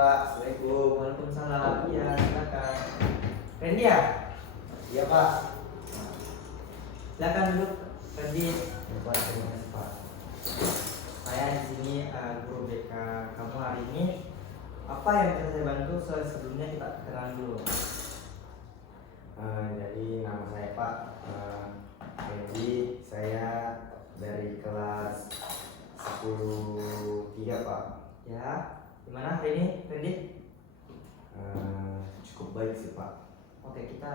Pak, Assalamualaikum. Waalaikumsalam. Iya, silakan. Randy ya? Iya Pak. Silakan duduk, Randy. Ya Pak, terima kasih Pak. Saya di sini guru BK kamu hari ini. Apa yang bisa saya bantu? Sebelumnya kita kenalan dulu. Jadi nama saya Pak Randy, saya dari kelas 10-3 Pak. Ya, gimana hari ini, Randy? Cukup baik sih Pak. Oke, kita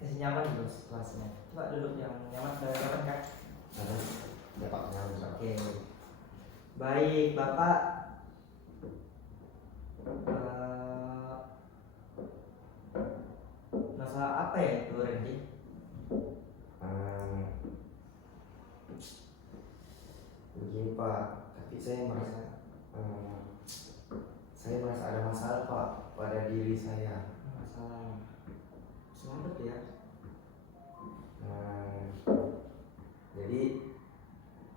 kasih nyaman dulu situasinya. Coba duduk yang nyaman, nyaman kan? Ya Pak, nyaman Pak. Oke. Baik, Bapak. Masalah apa ya itu, Randy? Begini Pak, tapi saya merasa ada masalah Pak pada diri saya. Masalah apa tuh ya? Jadi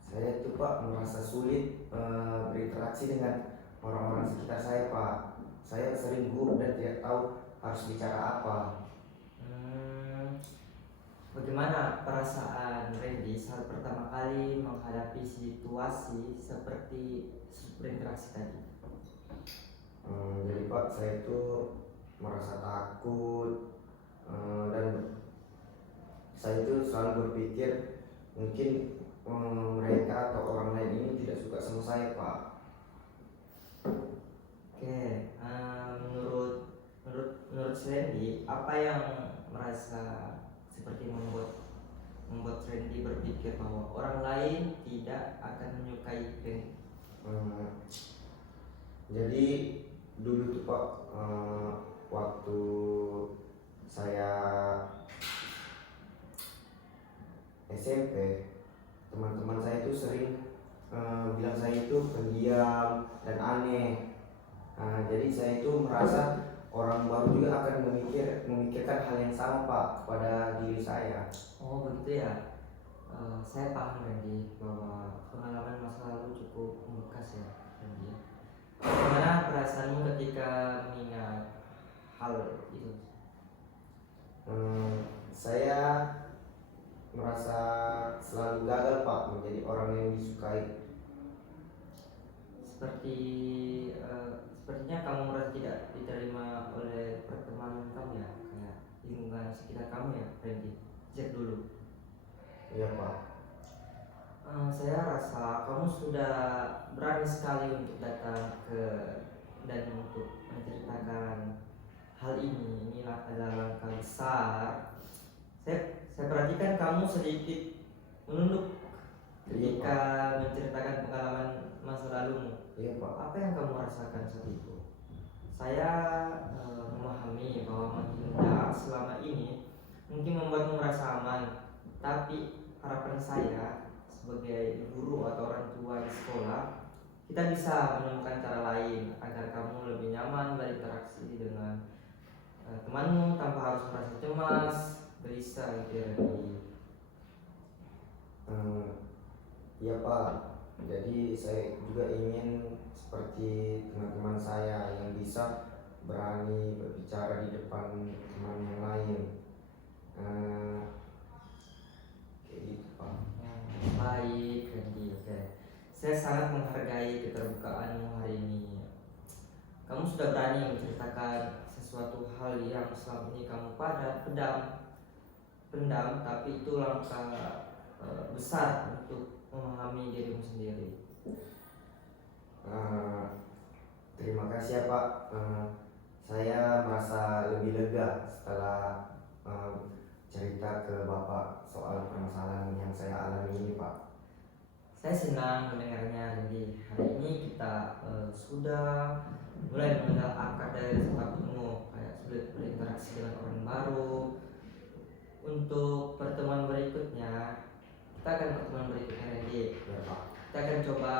saya tuh Pak merasa sulit berinteraksi dengan orang-orang sekitar saya Pak. Saya sering gugup dan tidak tahu harus bicara apa. Bagaimana perasaan Randy saat pertama kali menghadapi situasi seperti berinteraksi tadi? Jadi Pak, saya itu merasa takut dan saya itu selalu berpikir mungkin mereka atau orang lain ini tidak suka sama saya Pak. Oke, menurut Randy, apa yang merasa seperti membuat Randy berpikir bahwa orang lain tidak akan menyukai Randy? Jadi dulu tuh Pak, waktu saya SMP, teman-teman saya itu sering bilang saya itu pendiam dan aneh. Jadi saya itu merasa orang baru juga akan memikirkan hal yang sama Pak kepada diri saya. Oh begitu ya. Saya paham Randy bahwa pengalaman masa lalu cukup membekas ya Randy. Bagaimana perasaanmu ketika mengingat hal itu? Saya merasa selalu gagal Pak menjadi orang yang disukai. Sepertinya kamu merasa tidak diterima oleh pertemanan kamu ya, kayak lingkungan sekitar kamu ya, Randy. Cek dulu. Iya Pak. Saya rasa kamu sudah berani sekali untuk datang ke dan untuk menceritakan hal ini. Ini adalah langkah besar. Saya perhatikan kamu sedikit menunduk ketika menceritakan pengalaman masa lalumu. Iya Pak. Apa yang kamu rasakan saat itu? Saya memahami bahwa menghindar selama ini mungkin membuatmu merasa aman, tapi harapan saya sebagai guru atau orang tua di sekolah, kita bisa menemukan cara lain agar kamu lebih nyaman berinteraksi dengan temanmu tanpa harus merasa cemas, gelisah gitu ya. Iya Pak. Jadi saya juga ingin seperti teman-teman saya yang bisa berani berbicara di depan teman yang lain. Kayak gitu Pak. Baik, Randy. Oke. Saya sangat menghargai keterbukaanmu hari ini. Kamu sudah berani menceritakan sesuatu hal yang selama ini kamu pendam, tapi itu langkah besar untuk memahami dirimu sendiri. Terima kasih ya Pak. Saya merasa lebih lega setelah cerita ke Bapak soal permasalahan yang saya alami ini Pak. Saya senang mendengarnya Randy. Hari ini kita sudah mulai mengenal akar dari takutmu, kayak sulit berinteraksi dengan orang baru. Untuk pertemuan berikutnya, Randy. Ya Pak. Kita akan coba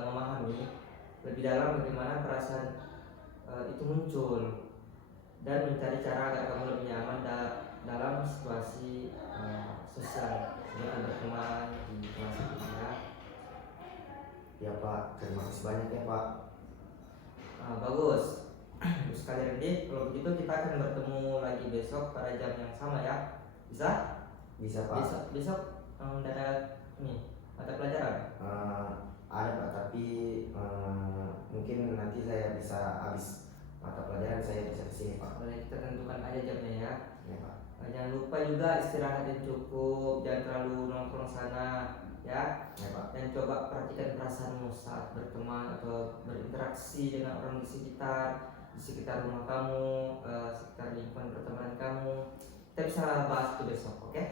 memahami lebih dalam bagaimana perasaan itu muncul dan mencari cara agar kamu lebih nyaman dalam situasi sosial seperti berteman di kelas kita. Ya Pak, terima kasih banyak ya Pak. Bagus. Bagus sekali Randy. Kalau begitu kita akan bertemu lagi besok pada jam yang sama ya. Bisa? Bisa Pak. Besok udah ada ini mata pelajaran. Ada Pak, tapi mungkin nanti saya bisa habis mata pelajaran saya bisa kesini Pak. Boleh kita tentukan aja jamnya ya. Ya Pak. Jangan lupa juga istirahat yang cukup, jangan terlalu nongkrong sana ya. Ya Pak. Dan coba perhatikan perasaanmu saat berteman atau berinteraksi dengan orang di sekitar rumah kamu, sekitar lingkungan pertemanan kamu. Kita bisa bahas itu besok, oke?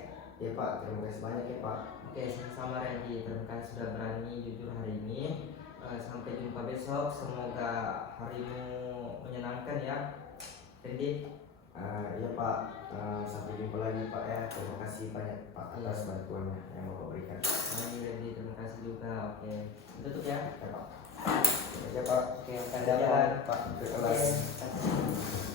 Ya Pak, terima kasih banyak ya Pak. Oke, sama-sama Randy. Terima kasih sudah berani jujur hari ini. Sampai jumpa besok. Semoga harimu menyenangkan ya, Randy. Ya Pak, sampai jumpa lagi Pak ya. Terima kasih banyak Pak atas bantuannya yang Bapak berikan. Baik Randy, terima kasih juga. Oke, tutup ya. Ya Pak. Ya Pak. Oke, akan Ya jalan. Pak, ke kelas. Oke.